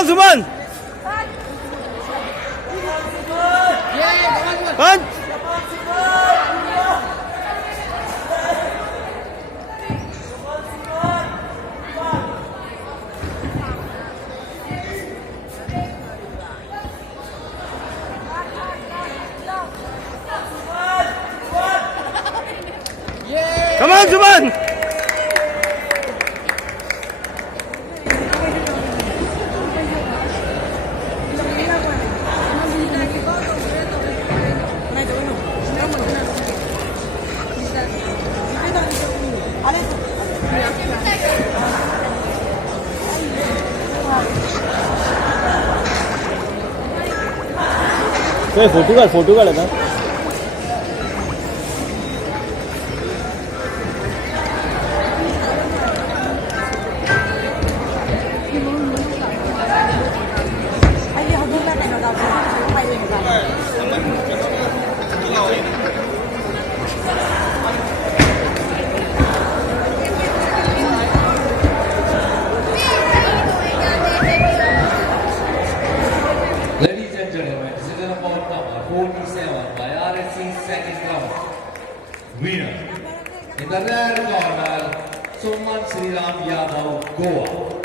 on, Suman! Punch! Come on, Suman! Photo काढ आता Ladies and gentlemen, this is an about number 47 by RSC second round. Winner. In the red corner, Suman Sriram Yadav, Goa.